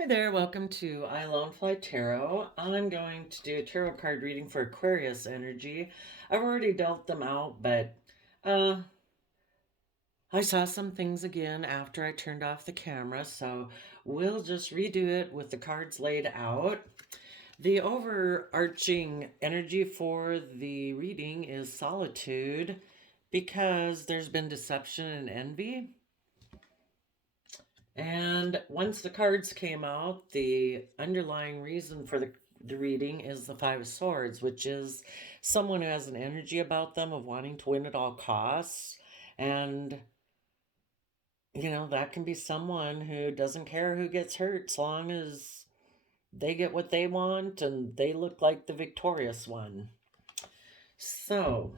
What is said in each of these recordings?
Hi there, welcome to I Lone Fly Tarot. I'm going to do a tarot card reading for Aquarius energy. I've already dealt them out, but uh, I saw some things again after I turned off the camera, so we'll just redo it with the cards laid out. The overarching energy for the reading is solitude because there's been deception and envy. And once the cards came out, the underlying reason for the reading is the Five of Swords, which is someone who has an energy about them of wanting to win at all costs. And, that can be someone who doesn't care who gets hurt as long as they get what they want and they look like the victorious one. So,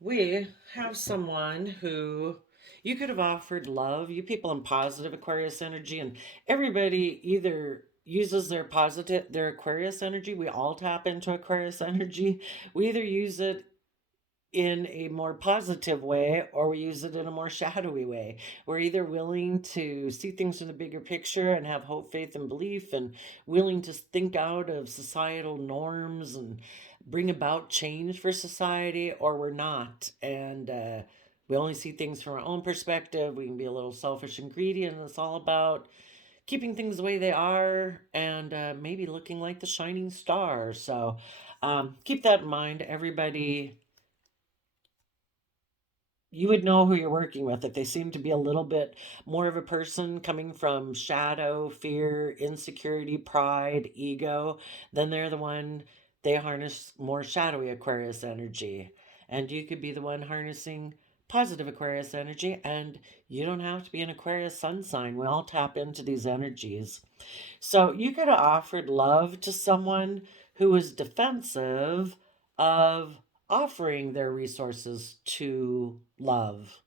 we have someone who you could have offered love. You people in positive Aquarius energy, and everybody either uses their Aquarius energy. We all tap into Aquarius energy. We either use it in a more positive way or we use it in a more shadowy way. We're either willing to see things in the bigger picture and have hope, faith, and belief, and willing to think out of societal norms and bring about change for society, or we're not. And we only see things from our own perspective. We can be a little selfish and greedy, and it's all about keeping things the way they are and maybe looking like the shining star. So keep that in mind, everybody. You would know who you're working with if they seem to be a little bit more of a person coming from shadow, fear, insecurity, pride, ego. Then they're the one, they harness more shadowy Aquarius energy. And you could be the one harnessing positive Aquarius energy, and you don't have to be an Aquarius sun sign. We all tap into these energies. So you could have offered love to someone who was defensive of offering their resources to love.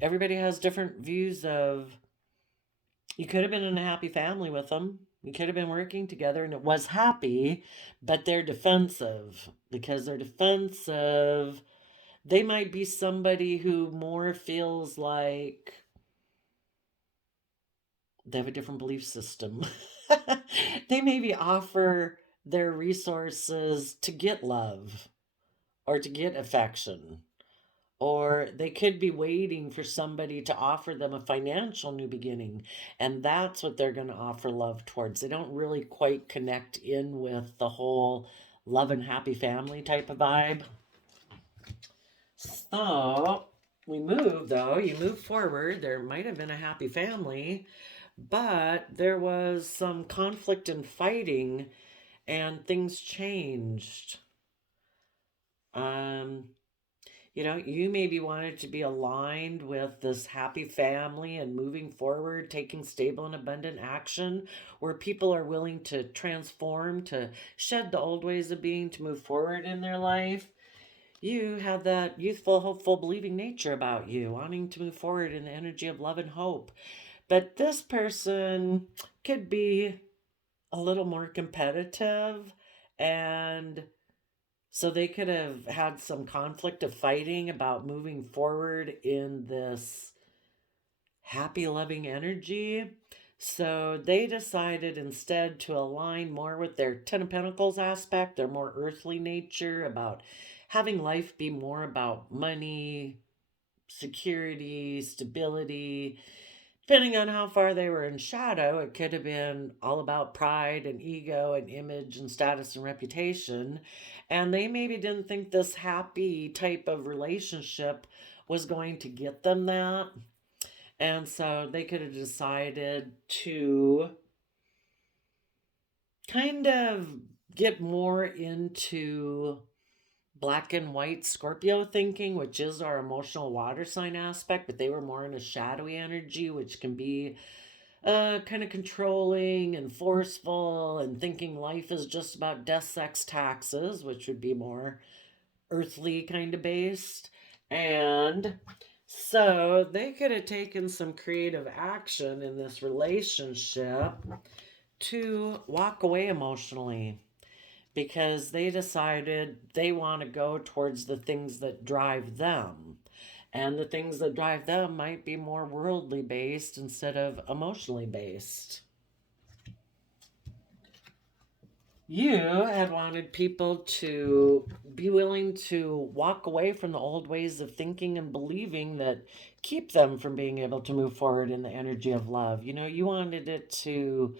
Everybody has different views of, you could have been in a happy family with them. You could have been working together and it was happy, but they're defensive. Because they're defensive, they might be somebody who more feels like they have a different belief system. They maybe offer their resources to get love or to get affection, or they could be waiting for somebody to offer them a financial new beginning, and that's what they're going to offer love towards. They don't really quite connect in with the whole love and happy family type of vibe. So we move, though, you move forward. There might have been a happy family, but there was some conflict and fighting, and things changed. Um, you maybe wanted to be aligned with this happy family and moving forward, taking stable and abundant action where people are willing to transform, to shed the old ways of being, to move forward in their life. You have that youthful, hopeful, believing nature about you, wanting to move forward in the energy of love and hope. But this person could be a little more competitive, and so they could have had some conflict of fighting about moving forward in this happy, loving energy. So they decided instead to align more with their Ten of Pentacles aspect, their more earthly nature, about having life be more about money, security, stability. Depending on how far they were in shadow, it could have been all about pride and ego and image and status and reputation. And they maybe didn't think this happy type of relationship was going to get them that. And so they could have decided to kind of get more into black and white Scorpio thinking, which is our emotional water sign aspect, but they were more in a shadowy energy, which can be kind of controlling and forceful and thinking life is just about death, sex, taxes, which would be more earthly kind of based. And so they could have taken some creative action in this relationship to walk away emotionally because they decided they want to go towards the things that drive them. And the things that drive them might be more worldly based instead of emotionally based. You had wanted people to be willing to walk away from the old ways of thinking and believing that keep them from being able to move forward in the energy of love. You wanted it to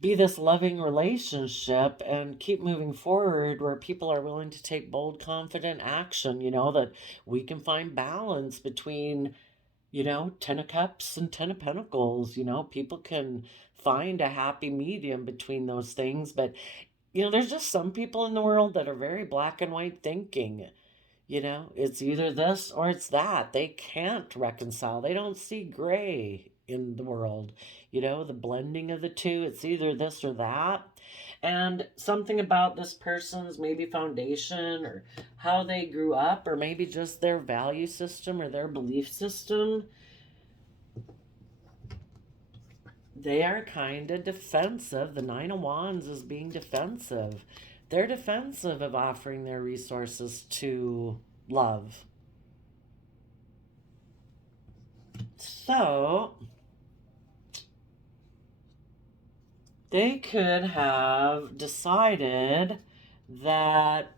be this loving relationship and keep moving forward where people are willing to take bold, confident action, that we can find balance between, Ten of Cups and Ten of Pentacles. People can find a happy medium between those things. But, there's just some people in the world that are very black and white thinking. It's either this or it's that. They can't reconcile. They don't see gray in the world. The blending of the two, it's either this or that. And something about this person's maybe foundation or how they grew up or maybe just their value system or their belief system, they are kind of defensive. The Nine of Wands is being defensive. They're defensive of offering their resources to love. So, they could have decided that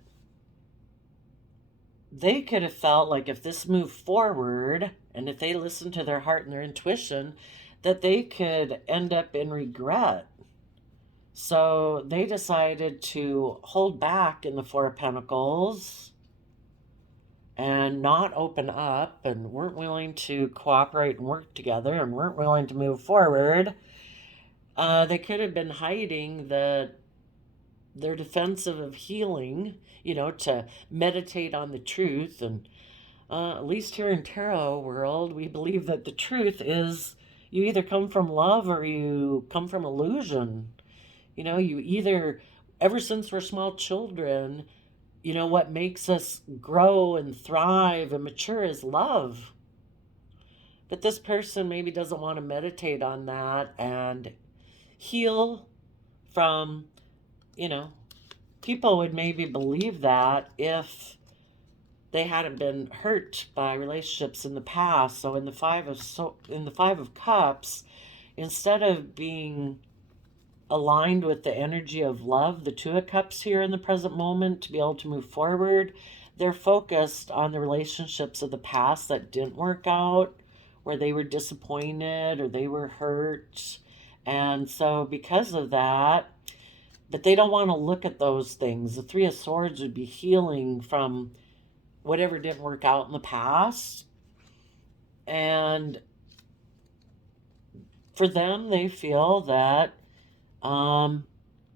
they could have felt like if this moved forward and if they listened to their heart and their intuition, that they could end up in regret. So they decided to hold back in the Four of Pentacles and not open up and weren't willing to cooperate and work together and weren't willing to move forward. They could have been hiding that they're defensive of healing, to meditate on the truth. And at least here in tarot world, we believe that the truth is you either come from love or you come from illusion. You either, ever since we're small children, what makes us grow and thrive and mature is love. But this person maybe doesn't want to meditate on that and heal from, people would maybe believe that if they hadn't been hurt by relationships in the past. So in the Five of Cups, instead of being aligned with the energy of love, the Two of Cups here in the present moment to be able to move forward, they're focused on the relationships of the past that didn't work out, where they were disappointed or they were hurt. And so because of that, but they don't want to look at those things. The Three of Swords would be healing from whatever didn't work out in the past. And for them, they feel that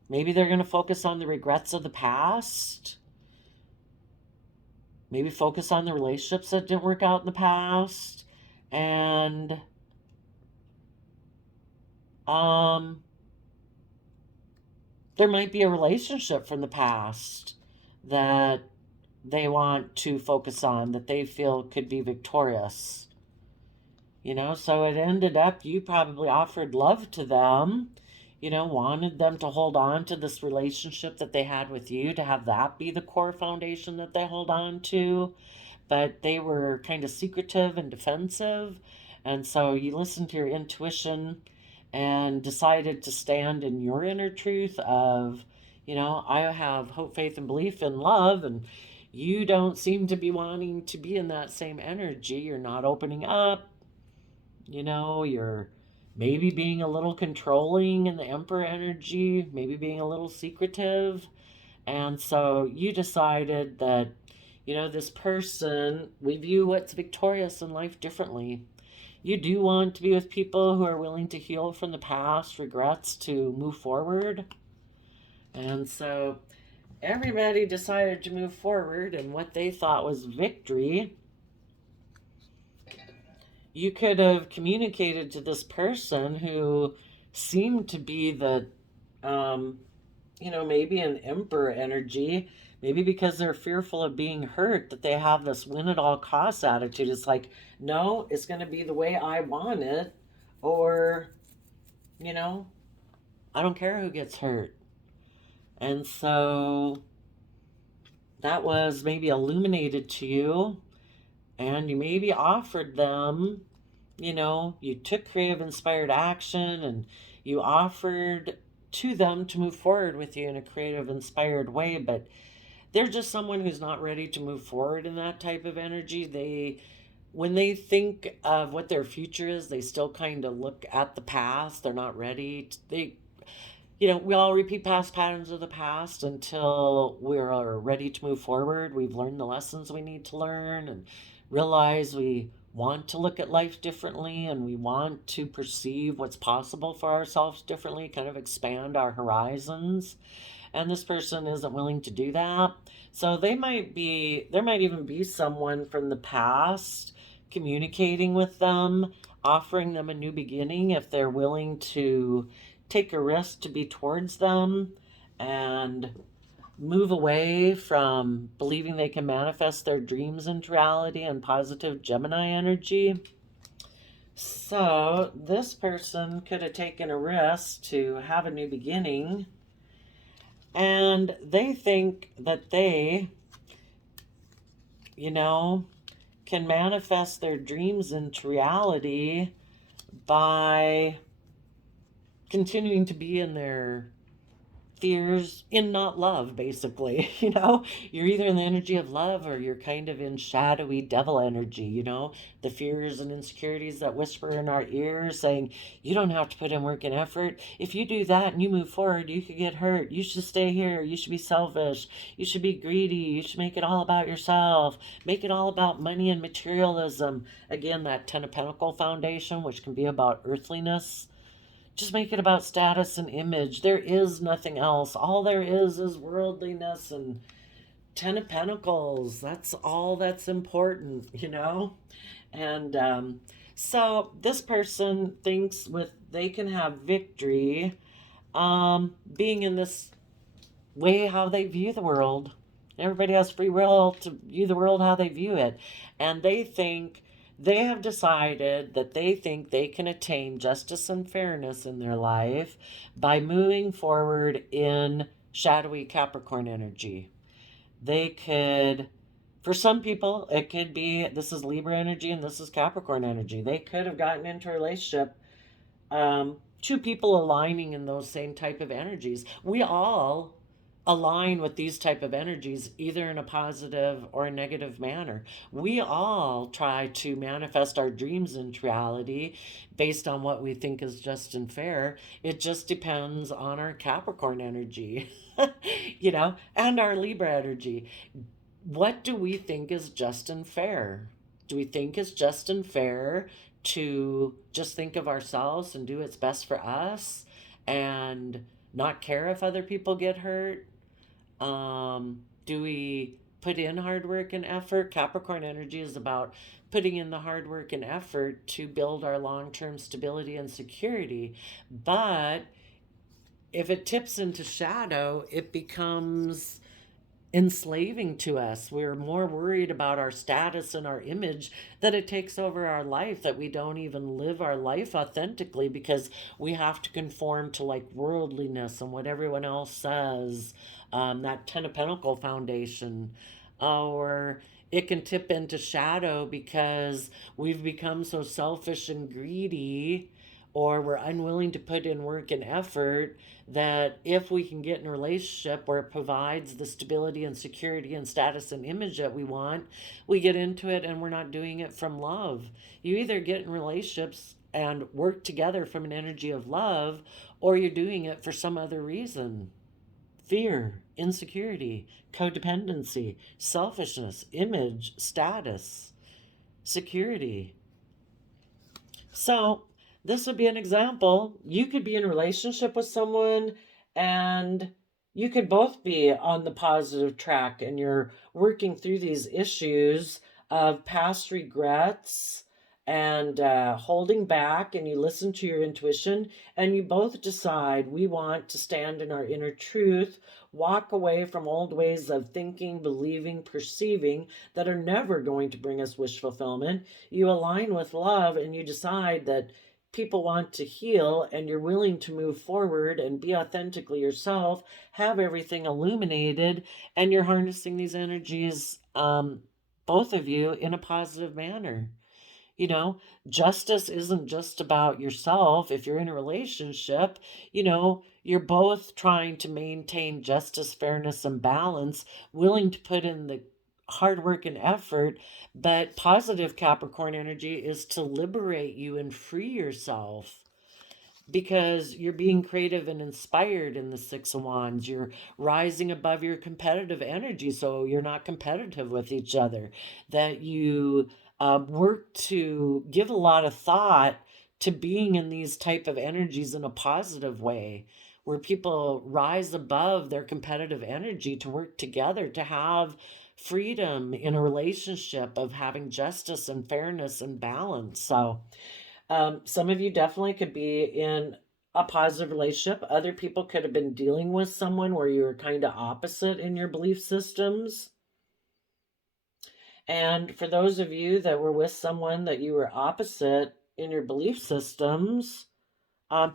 maybe they're going to focus on the regrets of the past. Maybe focus on the relationships that didn't work out in the past. And there might be a relationship from the past that they want to focus on, that they feel could be victorious. So it ended up, you probably offered love to them, wanted them to hold on to this relationship that they had with you, to have that be the core foundation that they hold on to. But they were kind of secretive and defensive. And so you listened to your intuition and decided to stand in your inner truth of, I have hope, faith, and belief in love, and you don't seem to be wanting to be in that same energy. You're not opening up. You're maybe being a little controlling in the Emperor energy, maybe being a little secretive. And so you decided that, this person, we view what's victorious in life differently. You do want to be with people who are willing to heal from the past, regrets, to move forward. And so everybody decided to move forward in what they thought was victory. You could have communicated to this person who seemed to be the, maybe an Emperor energy, maybe because they're fearful of being hurt, that they have this win at all costs attitude. It's like, no, it's going to be the way I want it, or, I don't care who gets hurt. And so that was maybe illuminated to you. and you maybe offered them, you took creative inspired action and you offered to them to move forward with you in a creative inspired way, but they're just someone who's not ready to move forward in that type of energy. When they think of what their future is, they still kind of look at the past. They're not ready. We all repeat past patterns of the past until we're ready to move forward. We've learned the lessons we need to learn and realize we want to look at life differently and we want to perceive what's possible for ourselves differently, kind of expand our horizons. And this person isn't willing to do that. So there might even be someone from the past communicating with them, offering them a new beginning if they're willing to take a risk to be towards them and move away from believing they can manifest their dreams into reality and positive Gemini energy. So this person could have taken a risk to have a new beginning, and they think that they, can manifest their dreams into reality by continuing to be in their fears, in not love, basically. You're either in the energy of love or you're kind of in shadowy devil energy. The fears and insecurities that whisper in our ears saying, you don't have to put in work and effort. If you do that and you move forward, you could get hurt. You should stay here. You should be selfish. You should be greedy. You should make it all about yourself. Make it all about money and materialism. Again, that Ten of Pentacles foundation, which can be about earthliness. Just make it about status and image. There is nothing else. All there is worldliness and Ten of Pentacles. That's all that's important. And so this person thinks they can have victory being in this way how they view the world. Everybody has free will to view the world how they view it. And they have decided that they think they can attain justice and fairness in their life by moving forward in shadowy Capricorn energy. For some people, it could be, this is Libra energy and this is Capricorn energy. They could have gotten into a relationship, two people aligning in those same type of energies. We all align with these type of energies either in a positive or a negative manner. We all try to manifest our dreams into reality based on what we think is just and fair. It just depends on our Capricorn energy, and our Libra energy. What do we think is just and fair? Do we think it's just and fair to just think of ourselves and do what's best for us and not care if other people get hurt? Do we put in hard work and effort? Capricorn energy is about putting in the hard work and effort to build our long-term stability and security. But if it tips into shadow, it becomes enslaving to us. We're more worried about our status and our image that it takes over our life, that we don't even live our life authentically because we have to conform to like worldliness and what everyone else says. That Ten of Pentacles foundation. Or it can tip into shadow because we've become so selfish and greedy, or we're unwilling to put in work and effort, that if we can get in a relationship where it provides the stability and security and status and image that we want, we get into it and we're not doing it from love. You either get in relationships and work together from an energy of love, or you're doing it for some other reason. Fear, insecurity, codependency, selfishness, image, status, security. So this would be an example. You could be in a relationship with someone and you could both be on the positive track and you're working through these issues of past regrets and holding back, and you listen to your intuition and you both decide we want to stand in our inner truth, walk away from old ways of thinking, believing, perceiving that are never going to bring us wish fulfillment. You align with love and you decide that people want to heal and you're willing to move forward and be authentically yourself, have everything illuminated, and you're harnessing these energies both of you in a positive manner. You know, justice isn't just about yourself. If you're in a relationship, you're both trying to maintain justice, fairness, and balance, willing to put in the hard work and effort. But positive Capricorn energy is to liberate you and free yourself, because you're being creative and inspired in the Six of Wands. You're rising above your competitive energy, so you're not competitive with each other. That you work to give a lot of thought to being in these type of energies in a positive way, where people rise above their competitive energy to work together to have freedom in a relationship of having justice and fairness and balance. So some of you definitely could be in a positive relationship. Other people could have been dealing with someone where you were kind of opposite in your belief systems. And for those of you that were with someone that you were opposite in your belief systems, um,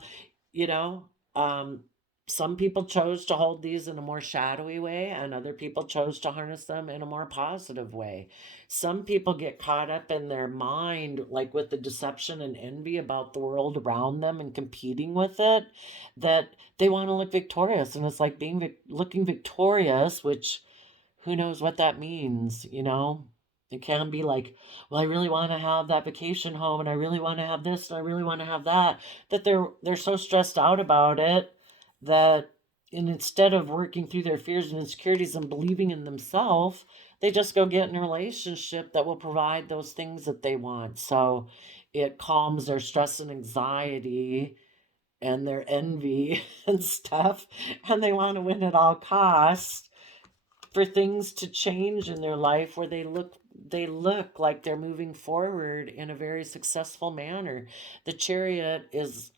you know, um, some people chose to hold these in a more shadowy way, and other people chose to harness them in a more positive way. Some people get caught up in their mind, like with the deception and envy about the world around them and competing with it, that they want to look victorious. And it's like looking victorious, which who knows what that means. It can be like, well, I really want to have that vacation home, and I really want to have this, and I really want to have that, that they're so stressed out about it that, and instead of working through their fears and insecurities and believing in themselves, they just go get in a relationship that will provide those things that they want. So it calms their stress and anxiety and their envy and stuff, and they want to win at all costs for things to change in their life, where they look like they're moving forward in a very successful manner. The Chariot is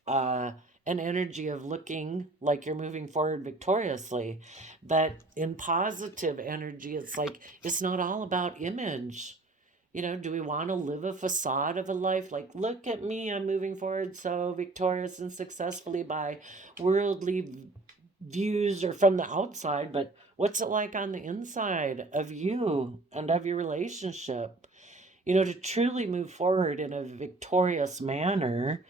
an energy of looking like you're moving forward victoriously. But in positive energy, it's like it's not all about image. Do we want to live a facade of a life like, look at me, I'm moving forward so victorious and successfully by worldly views or from the outside, but what's it like on the inside of you and of your relationship? To truly move forward in a victorious manner,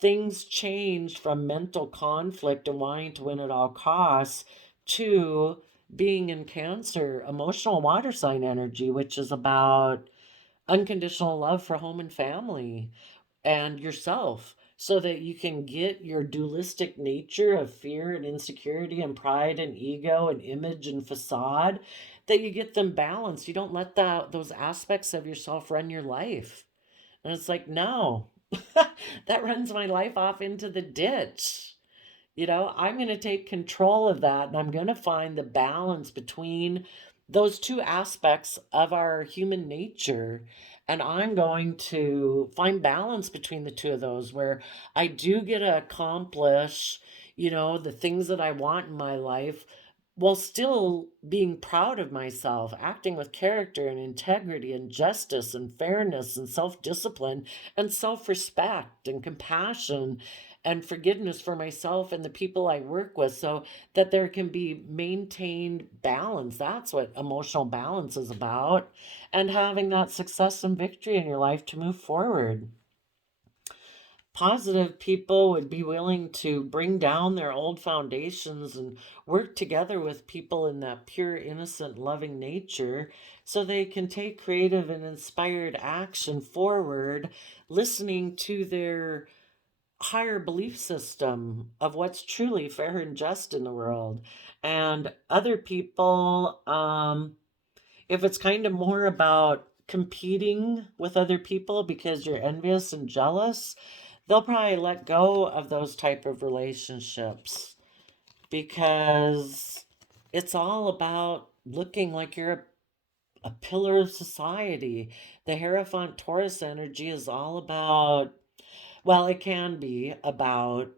things change from mental conflict and wanting to win at all costs to being in Cancer, emotional water sign energy, which is about unconditional love for home and family and yourself, so that you can get your dualistic nature of fear and insecurity and pride and ego and image and facade, that you get them balanced. You don't let those aspects of yourself run your life. And it's like, no, that runs my life off into the ditch. I'm going to take control of that, and I'm going to find the balance between those two aspects of our human nature. And I'm going to find balance between the two of those, where I do get to accomplish, the things that I want in my life, while still being proud of myself, acting with character and integrity and justice and fairness and self discipline and self respect and compassion and forgiveness for myself and the people I work with, so that there can be maintained balance. That's what emotional balance is about, and having that success and victory in your life to move forward. Positive people would be willing to bring down their old foundations and work together with people in that pure, innocent, loving nature, so they can take creative and inspired action forward, listening to their higher belief system of what's truly fair and just in the world. And other people, if it's kind of more about competing with other people because you're envious and jealous, they'll probably let go of those type of relationships, because it's all about looking like you're a pillar of society. The Hierophant Taurus energy is all about, well, it can be about,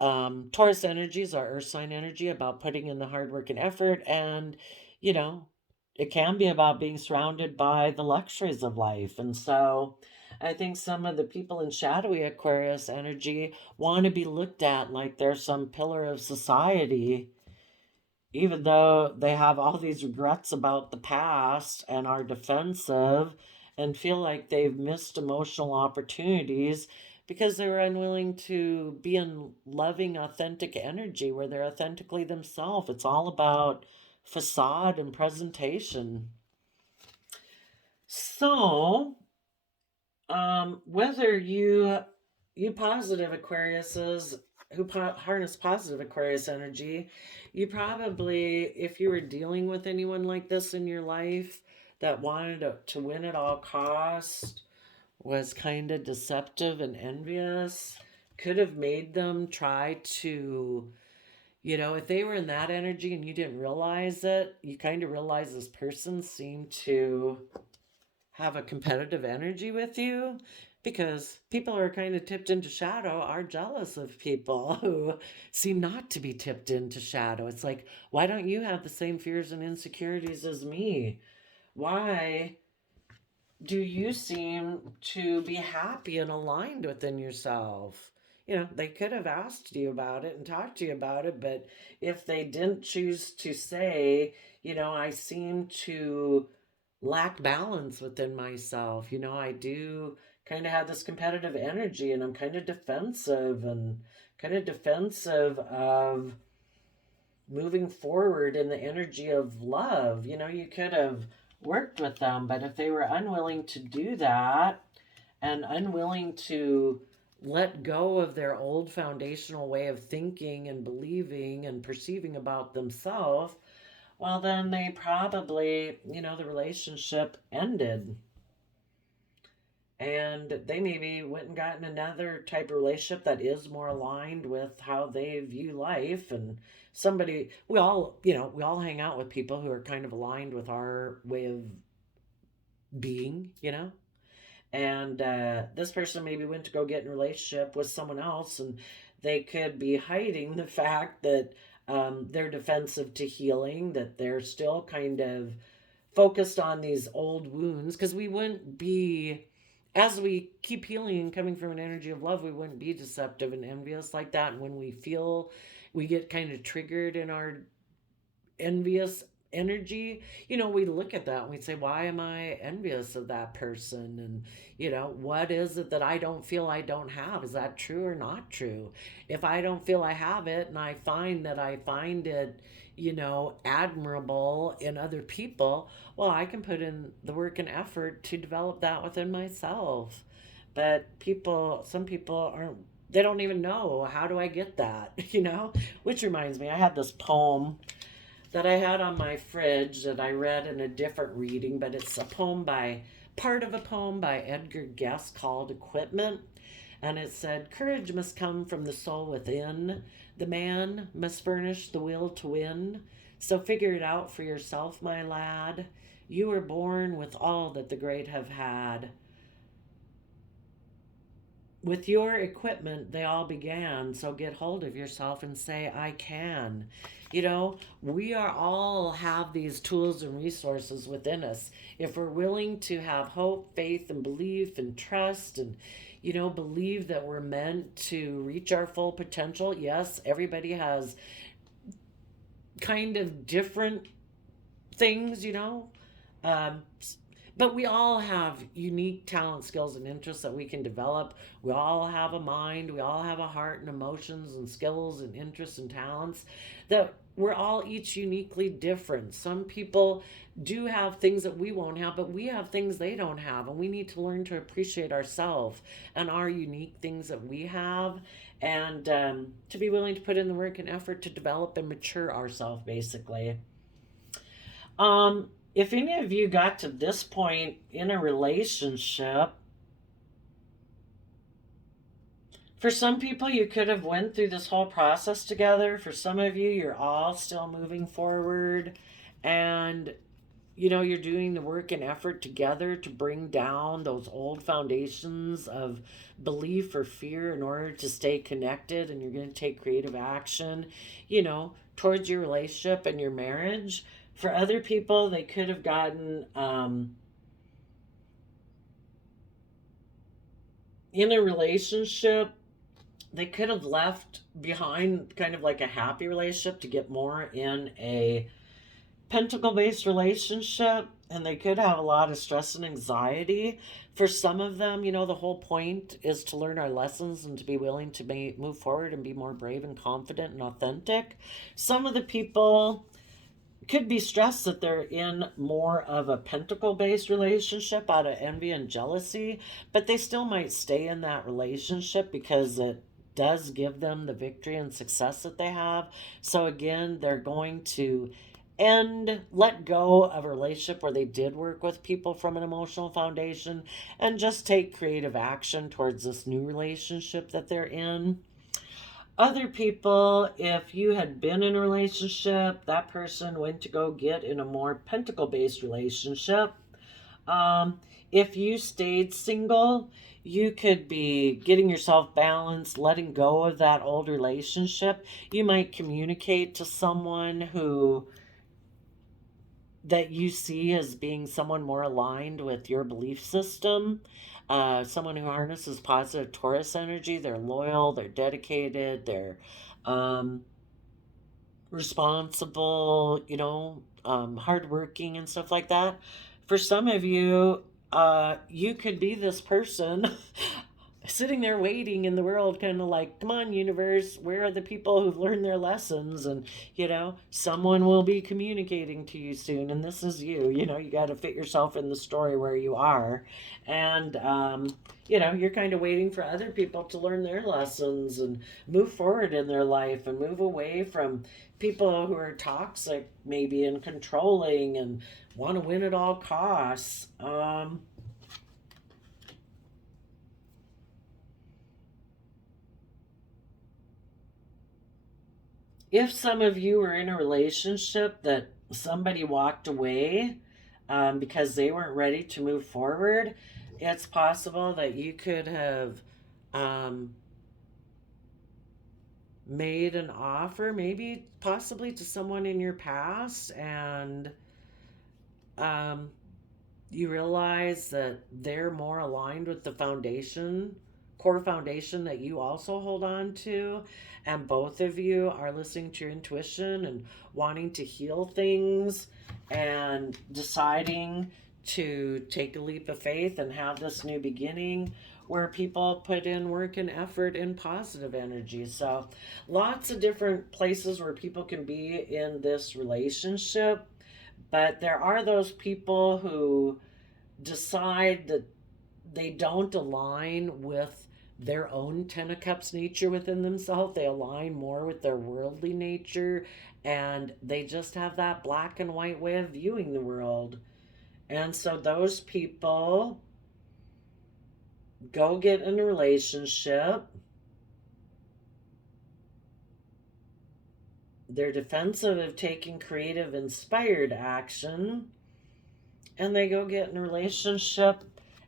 Taurus energies are earth sign energy, about putting in the hard work and effort. And, you know, it can be about being surrounded by the luxuries of life. And so I think some of the people in shadowy Aquarius energy want to be looked at like they're some pillar of society, even though they have all these regrets about the past and are defensive and feel like they've missed emotional opportunities because they were unwilling to be in loving, authentic energy where they're authentically themselves. It's all about facade and presentation. So, whether you positive Aquariuses who harness positive Aquarius energy, you probably, if you were dealing with anyone like this in your life that wanted to win at all cost, was kind of deceptive and envious, could have made them try to, if they were in that energy and you didn't realize it, you kind of realize this person seemed to have a competitive energy with you, because people who are kind of tipped into shadow are jealous of people who seem not to be tipped into shadow. It's like, why don't you have the same fears and insecurities as me? Why do you seem to be happy and aligned within yourself? They could have asked you about it and talked to you about it, but if they didn't choose to say, I seem to lack balance within myself. I do kind of have this competitive energy and I'm kind of defensive of moving forward in the energy of love. You could have worked with them, but if they were unwilling to do that and unwilling to let go of their old foundational way of thinking and believing and perceiving about themselves, well, then they probably, the relationship ended. And they maybe went and got in another type of relationship that is more aligned with how they view life. And we all hang out with people who are kind of aligned with our way of being. And this person maybe went to go get in a relationship with someone else, and they could be hiding the fact that they're defensive to healing, that they're still kind of focused on these old wounds. Because we wouldn't be, as we keep healing and coming from an energy of love, we wouldn't be deceptive and envious like that. And when we feel we get kind of triggered in our envious energy, we look at that and we say, why am I envious of that person? And what is it that I don't feel I don't have? Is that true or not true? If I don't feel I have it and I find that I find it admirable in other people, well, I can put in the work and effort to develop that within myself. But some people aren't, they don't even know, how do I get that? Which reminds me, I had this poem that I had on my fridge that I read in a different reading, but it's part of a poem by Edgar Guest called Equipment. And it said, courage must come from the soul within. The man must furnish the will to win. So figure it out for yourself, my lad. You were born with all that the great have had. With your equipment, they all began. So get hold of yourself and say, I can. We are all have these tools and resources within us. If we're willing to have hope, faith, and belief and trust, and, believe that we're meant to reach our full potential. Yes, everybody has kind of different things. Um, but we all have unique talent, skills, and interests that we can develop. We all have a mind. We all have a heart and emotions and skills and interests and talents that we're all each uniquely different. Some people do have things that we won't have, but we have things they don't have. And we need to learn to appreciate ourselves and our unique things that we have, and to be willing to put in the work and effort to develop and mature ourselves, basically. If any of you got to this point in a relationship, for some people you could have went through this whole process together. For some of you, you're all still moving forward, and you're doing the work and effort together to bring down those old foundations of belief or fear in order to stay connected, and you're going to take creative action towards your relationship and your marriage. For other people, they could have gotten in a relationship they could have left behind kind of like a happy relationship to get more in a pentacle based relationship, and they could have a lot of stress and anxiety. For some of them, the whole point is to learn our lessons and to be willing to move forward and be more brave and confident and authentic. Some of the people could be stressed that they're in more of a pentacle based relationship out of envy and jealousy, but they still might stay in that relationship because it does give them the victory and success that they have. So again, they're going to let go of a relationship where they did work with people from an emotional foundation and just take creative action towards this new relationship that they're in. Other people, if you had been in a relationship, that person went to go get in a more pentacle based relationship. If you stayed single, you could be getting yourself balanced, letting go of that old relationship. You might communicate to someone that you see as being someone more aligned with your belief system. Someone who harnesses positive Taurus energy. They're loyal, they're dedicated, they're um, responsible, hardworking and stuff like that. For some of you, you could be this person sitting there waiting in the world, kind of like, come on, universe, where are the people who've learned their lessons? And, someone will be communicating to you soon. And this is you, you got to fit yourself in the story where you are. And, you're kind of waiting for other people to learn their lessons and move forward in their life and move away from people who are toxic, maybe, and controlling and want to win at all costs. If some of you were in a relationship that somebody walked away because they weren't ready to move forward, it's possible that you could have um, made an offer, maybe possibly to someone in your past, and um, you realize that they're more aligned with the core foundation that you also hold on to, and both of you are listening to your intuition and wanting to heal things and deciding to take a leap of faith and have this new beginning where people put in work and effort and positive energy. So lots of different places where people can be in this relationship, but there are those people who decide that they don't align with their own Ten of Cups nature within themselves. They align more with their worldly nature, and they just have that black and white way of viewing the world. And so those people go get in a relationship. They're defensive of taking creative, inspired action, and they go get in a relationship,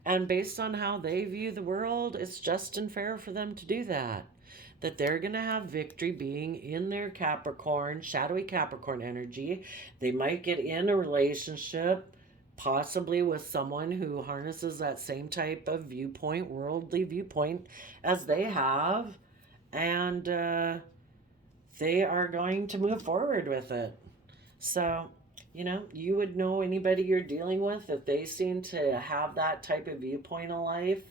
and based on how they view the world, it's just and fair for them to do that. That they're going to have victory being in their Capricorn, shadowy Capricorn energy. They might get in a relationship, possibly with someone who harnesses that same type of viewpoint, worldly viewpoint, as they have, and they are going to move forward with it. So, you would know anybody you're dealing with if they seem to have that type of viewpoint in life,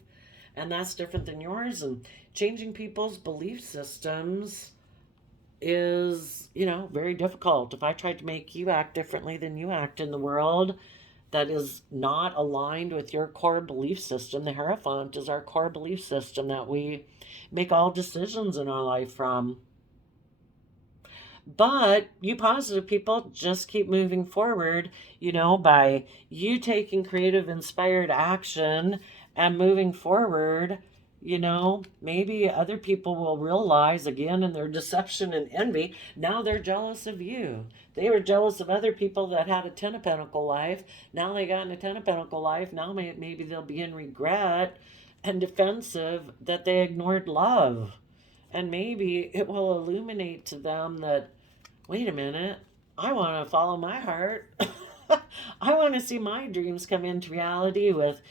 and that's different than yours. And changing people's belief systems is, very difficult. If I tried to make you act differently than you act in the world, that is not aligned with your core belief system. The Hierophant is our core belief system that we make all decisions in our life from. But you positive people just keep moving forward, by you taking creative, inspired action and moving forward. Maybe other people will realize again in their deception and envy, now they're jealous of you. They were jealous of other people that had a Ten of Pentacle life. Now they got in a Ten of Pentacle life. Now maybe they'll be in regret and defensive that they ignored love. And maybe it will illuminate to them that, wait a minute, I want to follow my heart. I want to see my dreams come into reality with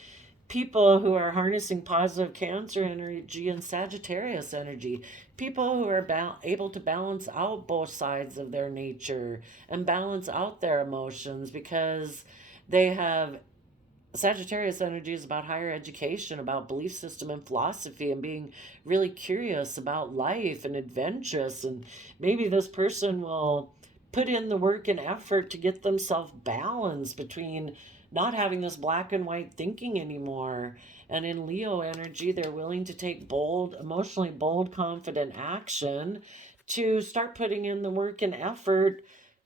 people who are harnessing positive Cancer energy and Sagittarius energy, people who are able to balance out both sides of their nature and balance out their emotions because they have Sagittarius energy is about higher education, about belief system and philosophy, and being really curious about life and adventurous. And maybe this person will put in the work and effort to get themselves balanced between not having this black and white thinking anymore. And in Leo energy, they're willing to take bold, emotionally bold, confident action to start putting in the work and effort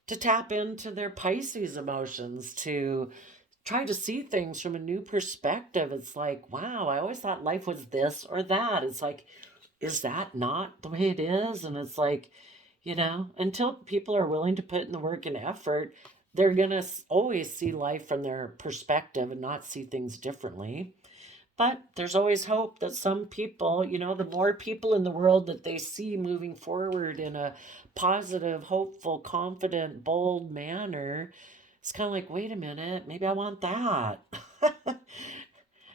to tap into their Pisces emotions, to try to see things from a new perspective. It's like, wow, I always thought life was this or that. It's like, is that not the way it is? And it's like, until people are willing to put in the work and effort, they're going to always see life from their perspective and not see things differently. But there's always hope that some people, the more people in the world that they see moving forward in a positive, hopeful, confident, bold manner, it's kind of like, wait a minute, maybe I want that.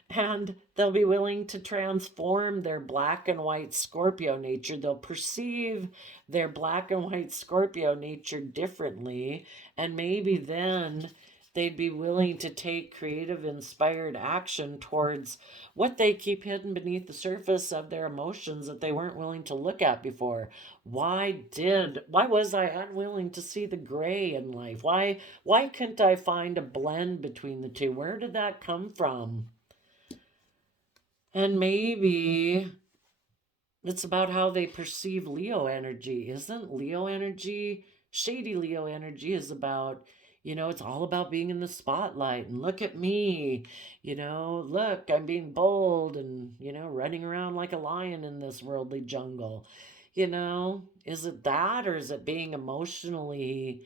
And they'll be willing to transform their black and white Scorpio nature. They'll perceive their black and white Scorpio nature differently. And maybe then they'd be willing to take creative, inspired action towards what they keep hidden beneath the surface of their emotions that they weren't willing to look at before. Why was I unwilling to see the gray in life? Why couldn't I find a blend between the two? Where did that come from? And maybe it's about how they perceive Leo energy. Isn't Leo energy, shady Leo energy is about, it's all about being in the spotlight and look at me, look, I'm being bold and, running around like a lion in this worldly jungle. Is it that, or is it being emotionally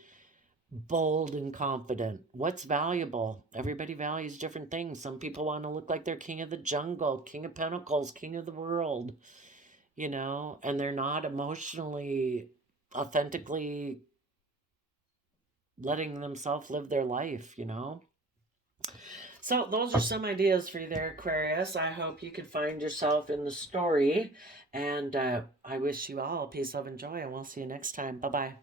bold and confident? What's valuable? Everybody values different things. Some people want to look like they're king of the jungle, king of pentacles, king of the world, and they're not emotionally, authentically letting themselves live their life. So those are some ideas for you there, Aquarius. I hope you can find yourself in the story. And I wish you all peace, love, and joy. And we'll see you next time. Bye bye.